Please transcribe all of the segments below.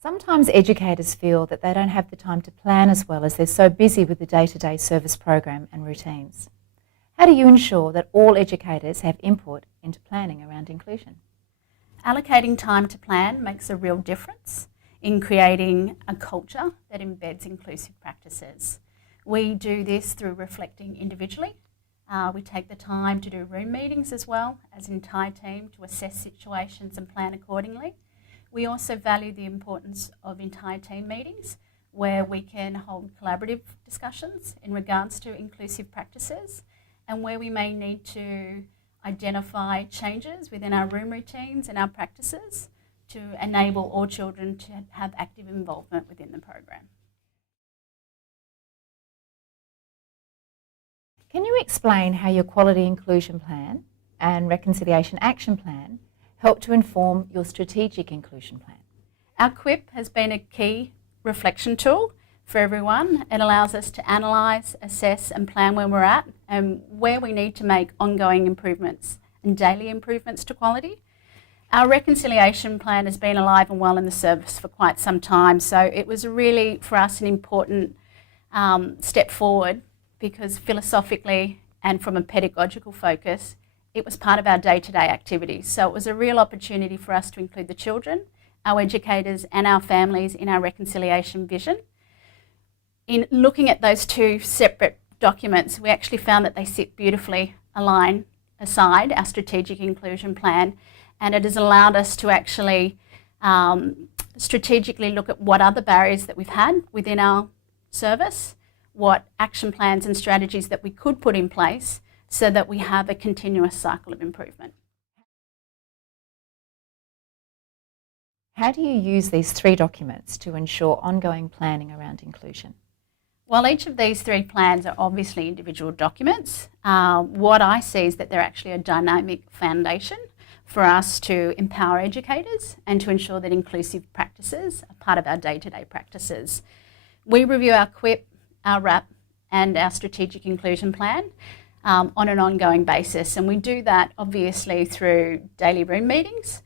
Sometimes educators feel that they don't have the time to plan as well as they're so busy with the day-to-day service program and routines. How do you ensure that all educators have input into planning around inclusion? Allocating time to plan makes a real difference in creating a culture that embeds inclusive practices. We do this through reflecting individually. We take the time to do room meetings as well as an entire team to assess situations and plan accordingly. We also value the importance of entire team meetings where we can hold collaborative discussions in regards to inclusive practices and where we may need to identify changes within our room routines and our practices to enable all children to have active involvement within the program. Can you explain how your Quality Inclusion Plan and Reconciliation Action Plan help to inform your Strategic Inclusion Plan? Our QUIP has been a key reflection tool for everyone. It allows us to analyse, assess and plan where we're at and where we need to make ongoing improvements and daily improvements to quality. Our reconciliation plan has been alive and well in the service for quite some time, so it was really for us an important step forward because philosophically and from a pedagogical focus it was part of our day-to-day activities. So it was a real opportunity for us to include the children, our educators and our families in our reconciliation vision. In looking at those two separate documents, we actually found that they sit beautifully aligned aside our strategic inclusion plan, and it has allowed us to actually strategically look at what other barriers that we've had within our service, what action plans and strategies that we could put in place so that we have a continuous cycle of improvement. How do you use these three documents to ensure ongoing planning around inclusion? Well, each of these three plans are obviously individual documents. What I see is that they're actually a dynamic foundation for us to empower educators and to ensure that inclusive practices are part of our day-to-day practices. We review our QUIP, our RAP and our strategic inclusion plan on an ongoing basis, and we do that obviously through daily room meetings.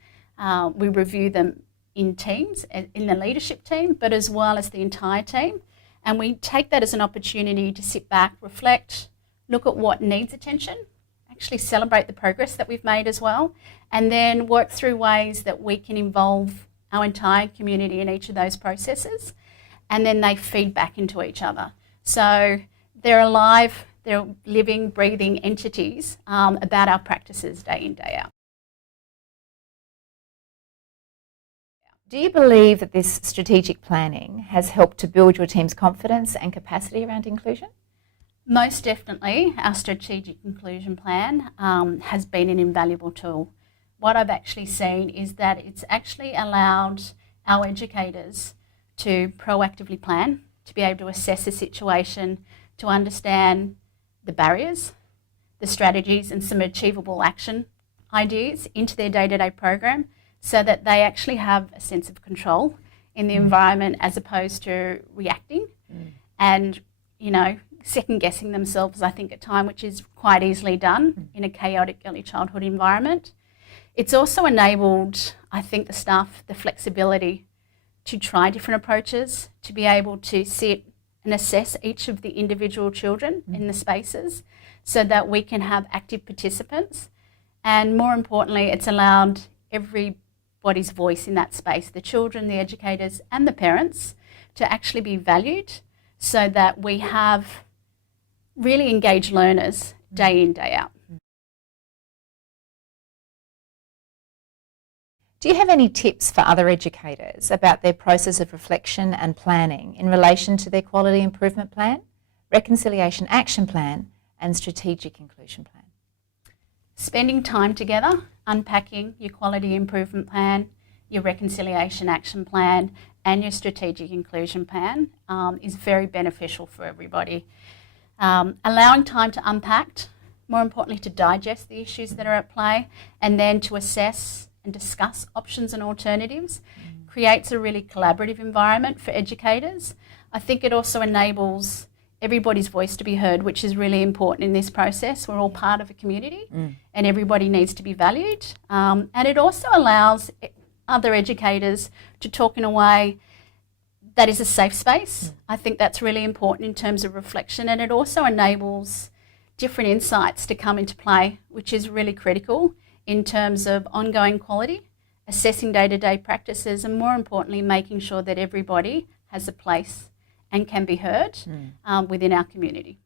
We review them in teams, in the leadership team, but as well as the entire team, and we take that as an opportunity to sit back, reflect, look at what needs attention, actually celebrate the progress that we've made as well, and then work through ways that we can involve our entire community in each of those processes, and then they feed back into each other. So they're alive, they're living, breathing entities about our practices day in, day out. Do you believe that this strategic planning has helped to build your team's confidence and capacity around inclusion? Most definitely, our strategic inclusion plan has been an invaluable tool. What I've actually seen is that it's actually allowed our educators to proactively plan, to be able to assess the situation, to understand the barriers, the strategies and some achievable action ideas into their day-to-day program so that they actually have a sense of control in the environment as opposed to reacting and, second guessing themselves, I think, at time, which is quite easily done in a chaotic early childhood environment. It's also enabled, I think, the staff the flexibility to try different approaches, to be able to sit and assess each of the individual children in the spaces so that we can have active participants. And more importantly, it's allowed everybody's voice in that space, the children, the educators and the parents, to actually be valued so that we have really engaged learners day in, day out. Do you have any tips for other educators about their process of reflection and planning in relation to their Quality Improvement Plan, Reconciliation Action Plan and Strategic Inclusion Plan? Spending time together, unpacking your Quality Improvement Plan, your Reconciliation Action Plan and your Strategic Inclusion Plan is very beneficial for everybody. Allowing time to unpack, more importantly to digest the issues that are at play, and then to assess and discuss options and alternatives creates a really collaborative environment for educators. I think it also enables everybody's voice to be heard, which is really important in this process. We're all part of a community and everybody needs to be valued. And it also allows other educators to talk in a way that is a safe space. I think that's really important in terms of reflection, and it also enables different insights to come into play, which is really critical in terms of ongoing quality, assessing day-to-day practices, and more importantly, making sure that everybody has a place and can be heard within our community.